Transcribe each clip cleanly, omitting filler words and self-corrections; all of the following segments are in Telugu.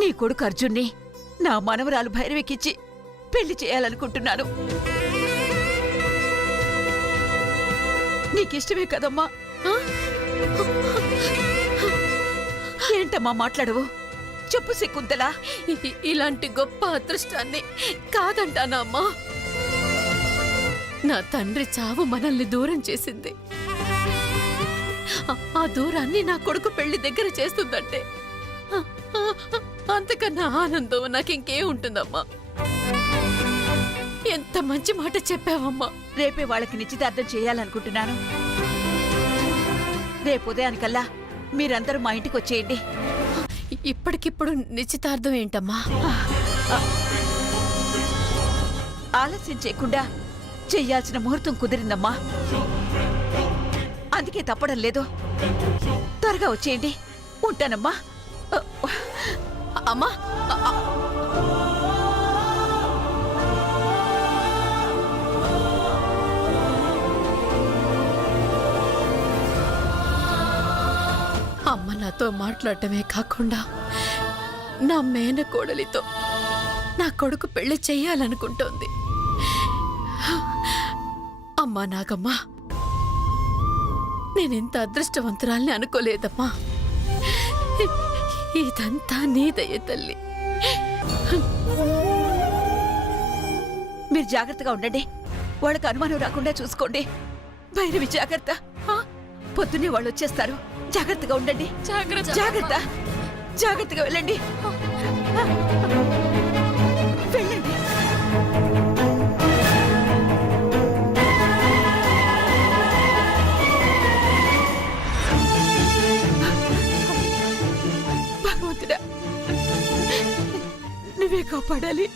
నీ కొడుకు అర్జున్ని నా మనవరాలు భైరవికిచ్చి పెళ్లి చేయాలనుకుంటున్నాను. నీకిష్టమే కదమ్మా? ఏంటమ్మా మాట్లాడవు? చెప్పు శకుంతల. ఇలాంటి గొప్ప అదృష్టాన్ని కాదంటానా అమ్మా? నా తండ్రి చావు మనల్ని దూరం చేసింది. ఆ దూరాన్ని నా కొడుకు పెళ్లి దగ్గర చేస్తుందంటే అంతకన్నా ఆనందం నాకింకే ఉంటుందమ్మా. ఎంత మంచి మాట చెప్పావమ్మా. రేపే వాళ్ళకి నిశ్చితార్థం చేయాలనుకుంటున్నాను. రేపు ఉదయానికల్లా మీరందరూ మా ఇంటికి వచ్చేయండి. ఇప్పటికిప్పుడు నిశ్చితార్థం ఏంటమ్మా? ఆలస్యం చేయకుండా చెయ్యాల్సిన ముహూర్తం కుదిరిందమ్మా. అందుకే తప్పడం లేదు. త్వరగా వచ్చేయండి. ఉంటానమ్మా. అమ్మా, అమ్మ నాతో మాట్లాడటమే కాకుండా నా మేనకోడలితో నా కొడుకు పెళ్లి చెయ్యాలనుకుంటోంది. అమ్మా నాగమ్మా, నేనెంత అదృష్టవంతురాల్ని అనుకోలేదమ్మా. ఇదంతా నీ దయ తల్లి. మీరు జాగ్రత్తగా ఉండండి. వాళ్ళకి అనుమానం రాకుండా చూసుకోండి. భైరవి జాగ్రత్త. పొద్దున్నే వాళ్ళు వచ్చేస్తారు. జాగ్రత్తగా ఉండండి. జాగ్రత్త. జాగ్రత్తగా వెళ్ళండి. వెళ్ళండి. భగవంతుడా, నువ్వే కాపాడాలి.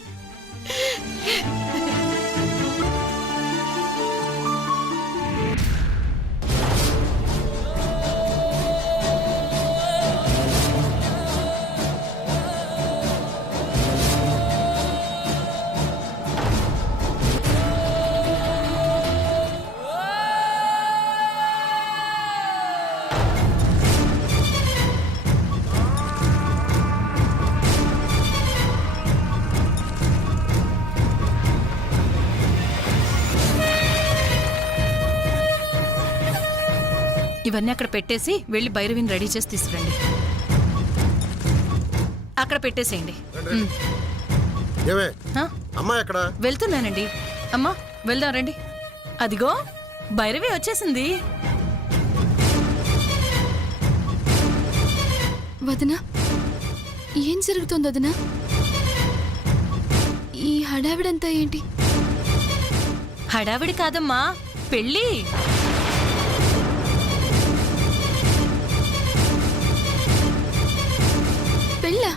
ఇవన్నీ అక్కడ పెట్టేసి వెళ్ళి భైరవిని రెడీ చేసి తీసుకురండి. అక్కడ పెట్టేసేయండి. వెళ్తున్నానండి. అమ్మా వెళ్దాం రండి. అదిగో భైరవి వచ్చేసింది. వదనా, ఏం జరుగుతోంది వదనా? ఈ హడావిడంతా ఏంటి? హడావిడి కాదమ్మా, పెళ్ళి. పెళ్ళా?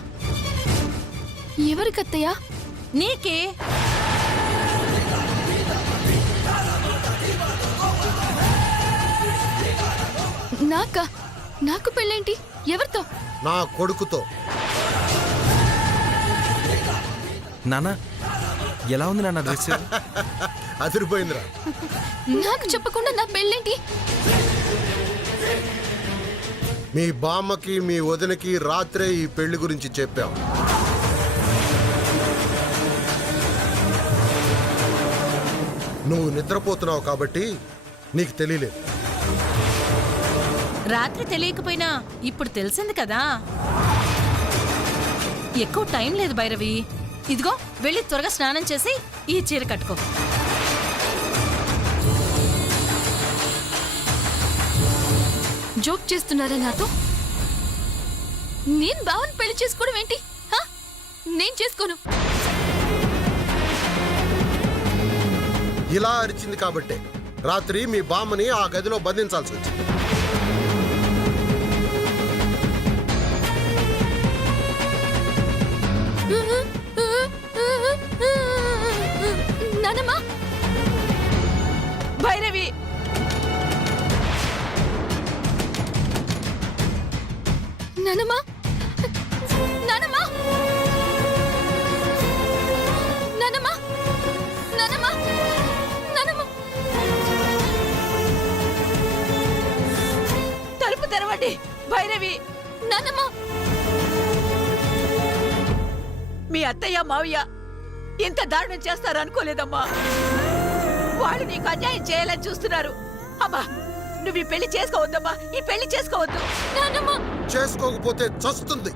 ఎవరికత్తయ్యా? నీకే. నాకా? నాకు పెళ్ళేంటి? ఎవరితో? నా కొడుకుతో. నానా ఎలా ఉంది నాన్న డ్రెస్? అదిరిపోయిందిరా. నాకు చెప్పకుండా నా పెళ్ళేంటి? మీ బామ్మకి మీ వదినకి రాత్రే ఈ పెళ్లి గురించి చెప్పాం. నువ్వు నిద్రపోతున్నావు కాబట్టి నీకు తెలియలేదు. రాత్రి తెలియకపోయినా ఇప్పుడు తెలిసింది కదా. ఎక్కువ టైం లేదు భైరవి. ఇదిగో వెళ్ళి త్వరగా స్నానం చేసి ఈ చీర కట్టుకో. జోక్ చేస్తున్నారా నాతో? నేను బావని పెళ్లి చేసుకోవడం ఏంటి? నేను చేసుకోను. ఇలా అరిచింది కాబట్టే రాత్రి మీ బామ్మని ఆ గదిలో బంధించాల్సి వచ్చింది. నానమ్మా, భైరవి, నానమ్మా, నానమ్మా, నానమ్మా, నానమ్మా, నానమ్మా. మీ అత్తయ్య మావయ్య ఇంత దారుణం చేస్తారు అనుకోలేదమ్మా. వాళ్ళు నీకు అన్యాయం చేయాలని చూస్తున్నారు. అమ్మా నువ్వు ఈ పెళ్లి చేసుకోవద్దమ్మా, ఈ పెళ్లి చేసుకోవద్దు. చేసుకోకపోతే చస్తుంది.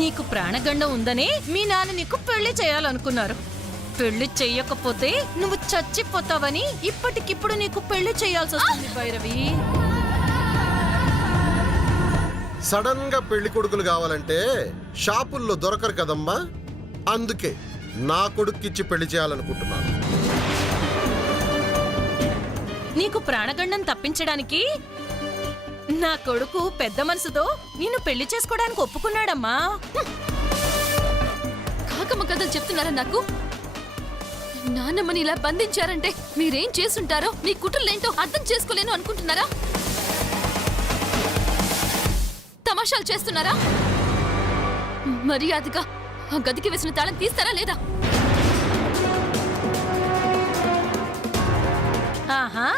నీకు ప్రాణగండం ఉందని మీ నాన్న నీకు పెళ్లి చేయాలనుకున్నారు. పెళ్లి చెయ్యకపోతే నువ్వు చచ్చిపోతావని ఇప్పటికిప్పుడు నీకు పెళ్లి చేయాల్సి వస్తుంది భైరవి. సడన్ గా పెళ్లి కొడుకులు కావాలంటే షాపుల్లో దొరకరు కదమ్మా. అందుకే నా కొడుక్కిచ్చి పెళ్లి చేయాలనుకుంటున్నాను. నీకు ప్రాణగండం తప్పించడానికి నా కొడుకు పెద్ద మనసుతో నిన్ను పెళ్లి చేసుకోవడానికి ఒప్పుకున్నాడమ్మా. కాకమ్మ కథలు చెప్తున్నారా నాకు? నాన్నమ్మని ఇలా బంధించారంటే మీరేం చేసుంటారో, మీ కుట్రలేంటో అర్థం చేసుకోలేను అనుకుంటున్నారా? తమాషాలు చేస్తున్నారా? మర్యాదగా ఆ గదికి వేసిన తాళం తీస్తారా లేదా? ఆహా,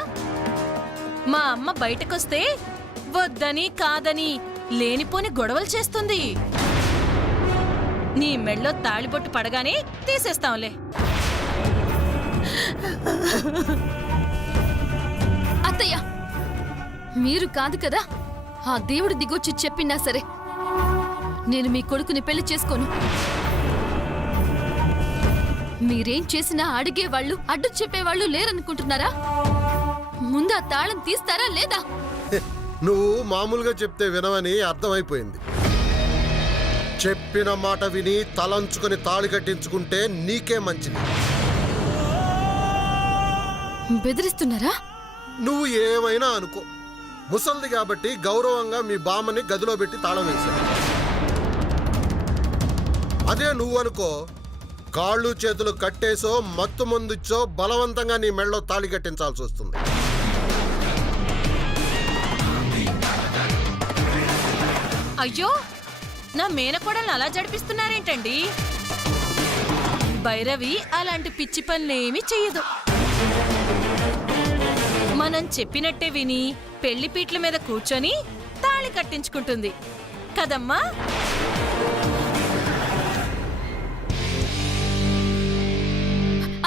మా అమ్మ బయటకొస్తే వద్దని కాదని లేనిపోని గొడవలు చేస్తుంది. నీ మెళ్ళో తాళిబొట్టు పడగానే తీసేస్తాంలే. అత్తయ్య, మీరు కాదు కదా ఆ దేవుడు దిగొచ్చి చెప్పినా సరే నేను మీ కొడుకుని పెళ్లి చేసుకోను. మీరేం చేసినా అడిగేవాళ్ళు, అడ్డు చెప్పేవాళ్ళు లేరనుకుంటున్నారా? ముందు ఆ తాళం తీస్తారా లేదా? నువ్వు మామూలుగా చెప్తే వినవని అర్థమైపోయింది. చెప్పిన మాట విని తలంచుకొని తాళి కట్టించుకుంటే నీకే మంచిది. బెదిరిస్తున్నారా? నువ్వు ఏమైనా అనుకో, ముసల్ది కాబట్టి గౌరవంగా మీ బామ్మని గదిలో పెట్టి తాళం వేశాడు. అదే నువ్వు అనుకో, కాళ్ళు చేతులు కట్టేసో మత్తు మందుచ్చో బలవంతంగా నీ మెళ్ళలో తాళి కట్టించాల్సి వస్తుంది. అయ్యో, నా మేనకోడల్ని అలా జడిపిస్తున్నారేంటండి? భైరవి అలాంటి పిచ్చి పనులేమీ చెయ్యదు. మనం చెప్పినట్టే విని పెళ్లి పీట్ల మీద కూర్చొని తాళి కట్టించుకుంటుంది కదమ్మా.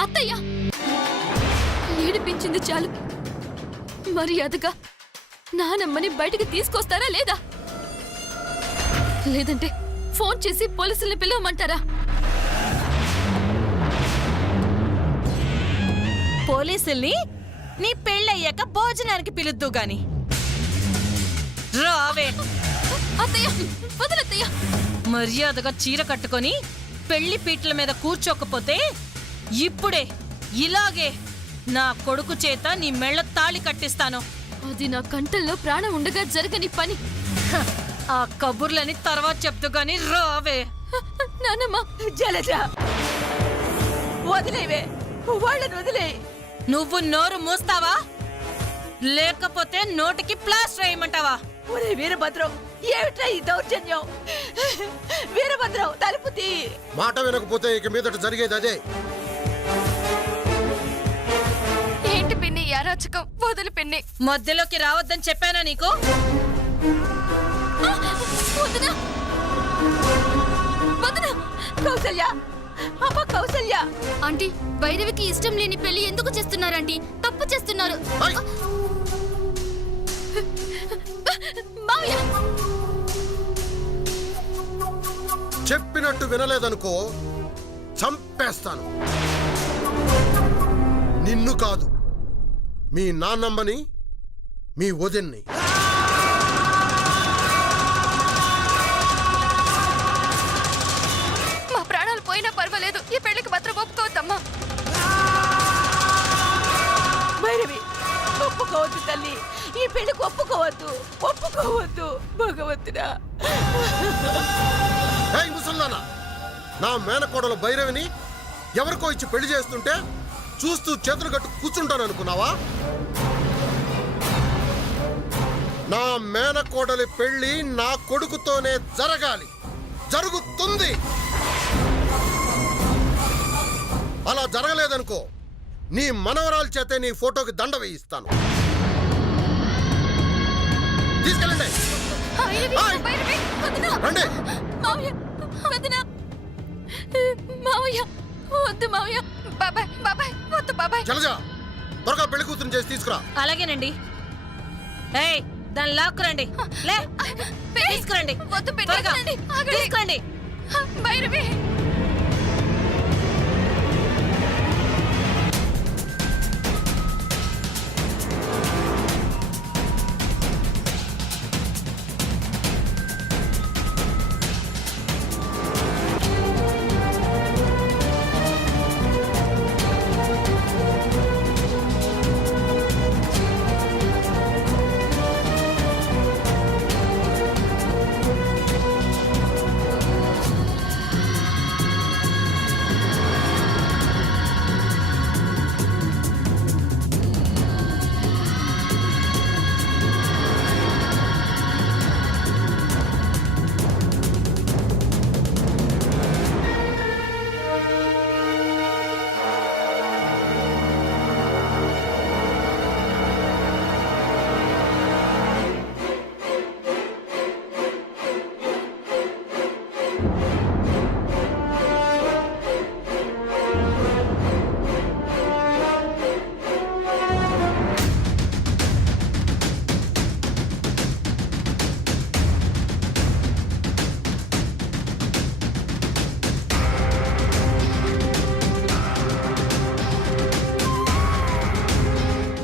అత్తయ్య, ఏడిపించింది చాలు. మర్యాదగా నానమ్మని బయటికి తీసుకొస్తారా లేదా? లేదంటే ఫోన్ చేసి పోలీసుల్ని పిలవమంటారా? పోలీసుల్ని నీ పెళ్ళయ్యాక భోజనానికి పిలుద్దు గాని. రావే. అత్తయ్య, వదలత్తయ్య. మర్యాదగా చీర కట్టుకొని పెళ్లి పీటల మీద కూర్చోకపోతే ఇప్పుడే ఇలాగే నా కొడుకు చేత నీ మెళ్ళ తాళి కట్టిస్తాను. అది నా కంటల్లో ప్రాణం ఉండగా జరగని పని. ఆ కబుర్లని తర్వాత చెప్తూ గాని రావే. నానమ్మ, జలజ వదిలేవే, వాళ్ళని వదిలే. నువ్వు నోరు మూస్తావా లేకపోతే నోటికి ప్లాస్టర్ వేయమంటావా? ఒరే వీరభద్రం, ఏమిట్రా ఈ దౌర్జన్యం? వీరభద్రం, తలుపు తీ. మాట వినకపోతే ఇక మీదట జరిగేది అదే. ఏంటి పిన్ని యారాచకం? వదిలి పిన్ని. మధ్యలోకి రావద్దని చెప్పానా నీకు? వదనా, వదనా. కౌసల్య, అమ్మ కౌసల్య. ఆంటీ, భైరవికి ఇష్టం లేని పెళ్లి ఎందుకు చేస్తున్నారంటీ? తప్పు చేస్తున్నారు. ఐ! మావయ్య, చెప్పినట్టు వినలేదనుకో చంపేస్తాను. నిన్ను కాదు, మీ నాన్నమ్మని, మీ వదిన్ని. మా ప్రాణాలు పోయినా పర్వాలేదు, ఈ పెళ్లికి భద్రం ఒప్పుకోవద్దమ్మా. భైరవి, ఒప్పుకోవద్దు తల్లి, ఈ పెళ్లికి ఒప్పుకోవద్దు, ఒప్పుకోవద్దు. భగవంతుడా. ఏయ్ ముసల్దానా, నా మేనకోడలు భైరవిని ఎవరికో ఇచ్చి పెళ్లి చేస్తుంటే చూస్తూ చేతులు కట్టు కూర్చుంటాను అనుకున్నావా? నా మేనకోడలి పెళ్లి నా కొడుకుతోనే జరగాలి, జరుగుతుంది. అలా జరగలేదనుకో, నీ మనవరాల చేతే నీ ఫోటోకి దండ వేయిస్తాను. ఆయ్! భైరవి, వదినా. రండి మావయ్య, వదినా. మావయ్య, వద్దు మావయ్య. బాబాయ్, బాబాయ్, వద్దు బాబాయ్. జలజ త్వరగా పెళ్లి కూతురు చేసి తీసుకురా. అలాగేనండి. ఏయ్, దాన్ని లాక్కురండి. లే, తీసుకురండి. వద్దు త్వరగా పెట్టండి. తీసుకురండి. భైరవి.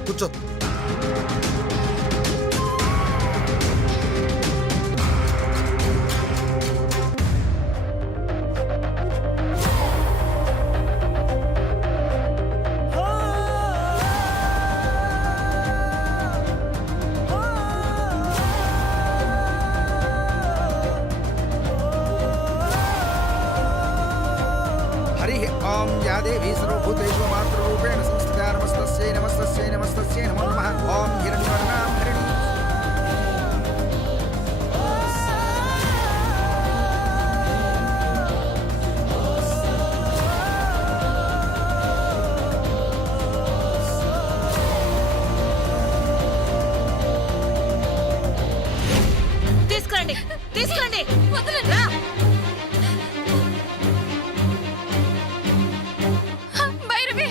కూర్చో. हरि ओम या देवी सर्वभूतेषु मातृरूपेण संस्थिता नमस्तस्यै नमस्तस्यै नमस्तस्यै नमो नमः ओम हिरण्यवर्णां हरिणी తీసుకురండి. తీసుకురండి. రా. భైరవి.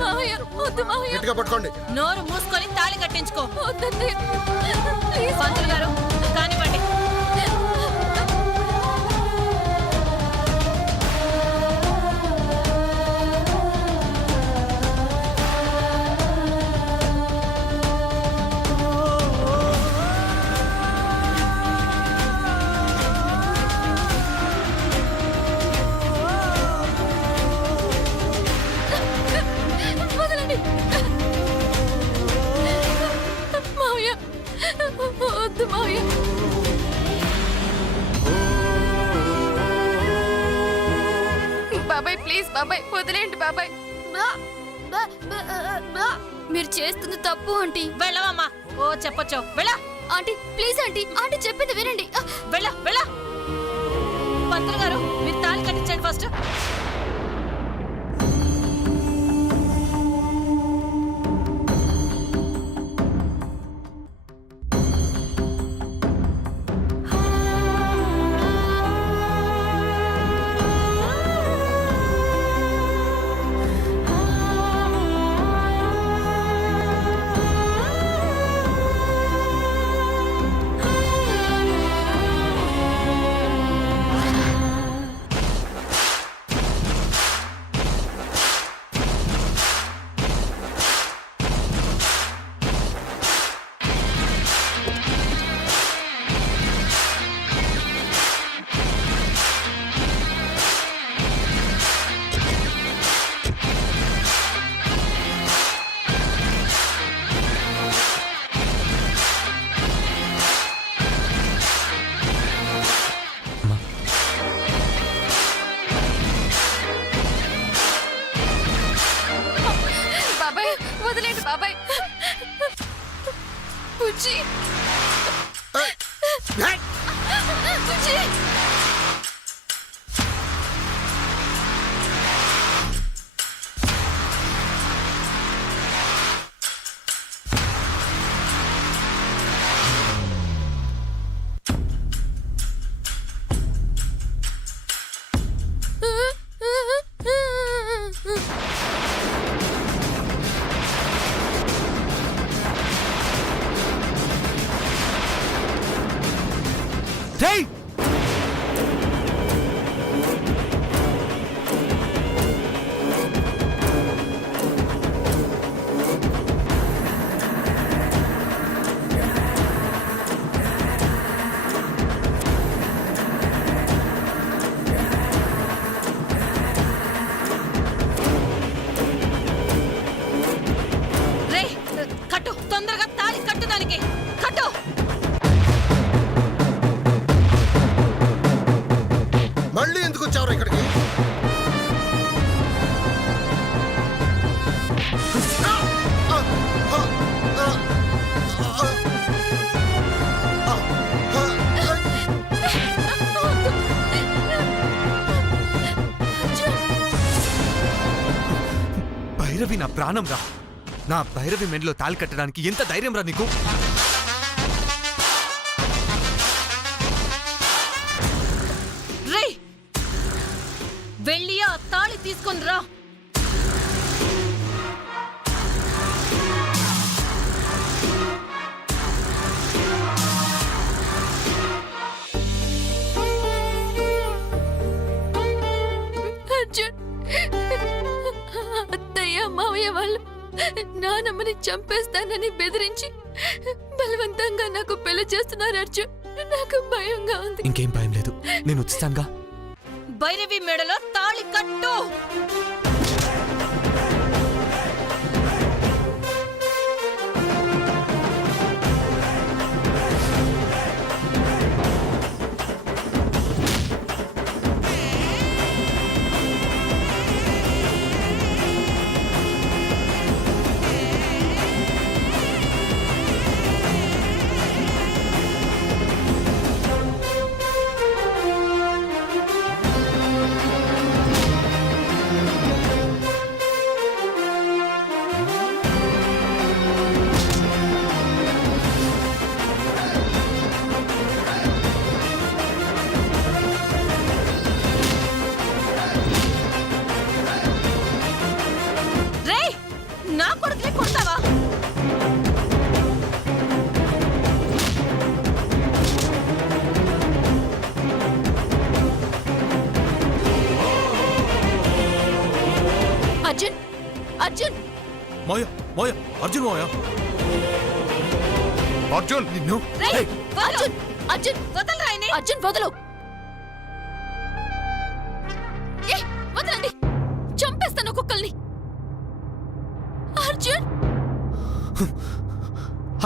మావయ్య, వద్దు మావయ్య. గట్టిగా పట్టుకోండి. నోరు మూసుకొని తాళి కట్టించుకో. వద్దండి. ప్లీజ్ పంతులు గారు కానివ్వండి. వదలండి. మావయ్య, వద్దు మావయ్య. బాబాయ్ ప్లీజ్ బాబాయ్ వదిలేండి బాబాయ్. మీరు చేస్తుంది తప్పు ఆంటీ. వెళ్ళవమ్మా. ఓ చెప్పొచ్చు. వెళ్ళ. ఆంటీ ప్లీజ్ ఆంటీ, ఆంటీ చెప్పింది వినండి. వెళ్ళ. వెళ్ళ. పంతులు గారు మీరు తాళి కట్టించండి ఫస్ట్. వదిలేండి బాబాయ్. బుజ్జి ఏయ్, ఏయ్, బుజ్జి రేయ్! రే కట్టు, తొందరగా తాళి కట్టు దానికి, కట్టు. మళ్ళీ ఎందుకు వచ్చావు ఇక్కడికి? ఆ, ఆ, ఆ, ఆ, ఆ, ఆ, భైరవి నా ప్రాణం రా. నా భైరవి మెడలో తాళి కట్టడానికి ఎంత ధైర్యం రా నీకు? రే వెళ్ళి ఆ తాళి తీసుకొని రా. అర్జున్, అత్తయ్య మావయ్య వాళ్ళు నానమ్మని చంపేస్తానని బెదిరించి బలవంతంగా నాకు పెళ్లి చేస్తున్నారు అర్జున్. నాకు భయంగా ఉంది. ఇంకేం భయం లేదు, నేను వచ్చిస్తానుగా. భైరవి మెడలో తాళి కట్టు. రే నా కొడుకులే కొడతావా? అర్జున్, అర్జున్, మోయ మోయ అర్జున్ మోయ అర్జున్ నిన్ను. రేయ్, ఏయ్! అర్జున్, అర్జున్, వదలరా ఆయన్ని. అర్జున్ వదలు. ఏయ్, వదలండి, చంపేస్తాను ఒక్కొక్కల్ని. అర్జున్,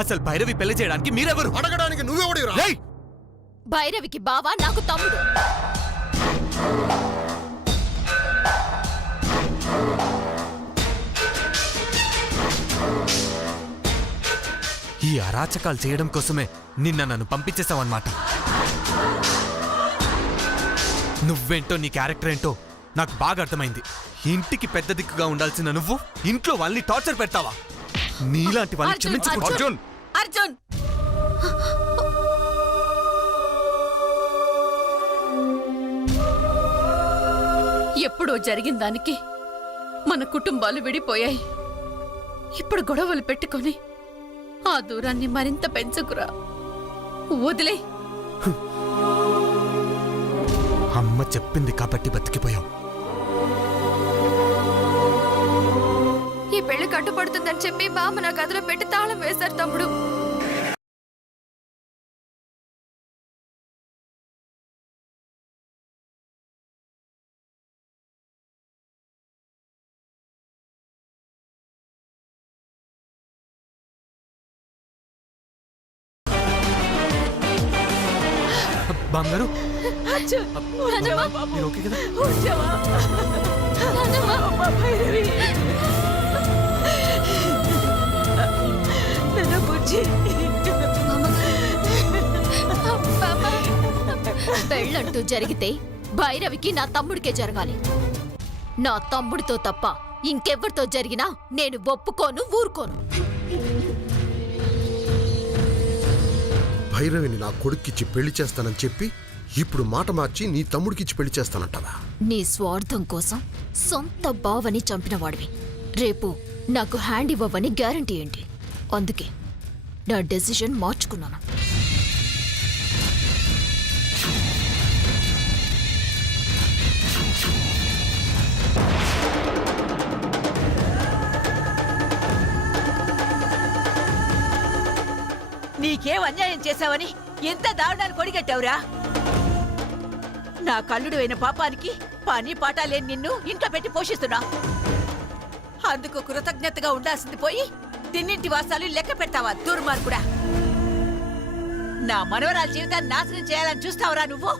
అసలు భైరవి పెళ్లి చేయడానికి మీరెవరు? అడగడానికి నువ్వెవడిరా? రేయ్! భైరవికి బావ, నాకు తమ్ముడు. ఈ అరాచకాలు చేయడం కోసమే నిన్న నన్ను పంపించేశావన్నమాట. నువ్వేంటో నీ క్యారెక్టర్ ఏంటో నాకు బాగా అర్థమైంది. ఇంటికి పెద్ద దిక్కుగా ఉండాల్సిన నువ్వు ఇంట్లో వాళ్ళని టార్చర్ పెడతావా? నీలాంటి వాళ్ళని అర్జున్, క్షమించకూడదు. అర్జున్. అర్జున్ ఎప్పుడో జరిగిన దానికి మన కుటుంబాలు విడిపోయాయి. ఇప్పుడు గొడవలు పెట్టుకొని ఆ దూరాన్ని మరింత పెంచకురా. వదిలే. అమ్మ చెప్పింది కాబట్టి బతికిపోయావు. ఈ పెళ్లి కట్టుపడుతుందని చెప్పి బామ్మ నా గదిలో పెట్టి తాళం వేశారు తమ్ముడు. బంగారు అర్జున్, మీరు ఓకే కదా? వచ్చావా? అమ్మ భైరవి, నన్ను బుజ్జి పెళ్ళంటూ జరిగితే భైరవికి నా తమ్ముడికే జరగాలి. నా తమ్ముడితో తప్ప ఇంకెవ్వరితో జరిగినా నేను ఒప్పుకోను, ఊరుకోను. భైరవిని నా కొడుక్కిచ్చి పెళ్లి చేస్తానని చెప్పి ఇప్పుడు మాట మార్చి నీ తమ్ముడికిచ్చి పెళ్లి చేస్తానంటావా? నీ స్వార్థం కోసం సొంత బావని చంపినవాడివి. రేపు నాకు హ్యాండ్ ఇవ్వవని గ్యారంటీ ఏంటి? అందుకే నా డెసిషన్ మార్చుకున్నాను. నీకేం అన్యాయం చేశావని ఎంత దారుణాన్ని కొడిగట్టావురా? నా కల్లుడు అయిన పాపానికి పని పాట లేని నిన్ను ఇంట్లో పెట్టి పోషిస్తున్నా. అందుకు కృతజ్ఞతగా ఉండాల్సింది పోయి తిన్నింటి వాసాలు లెక్క పెడతావా దుర్మార్గుడా? నా మనవరాల జీవితాన్ని నాశనం చేయాలని చూస్తావురా నువ్వు?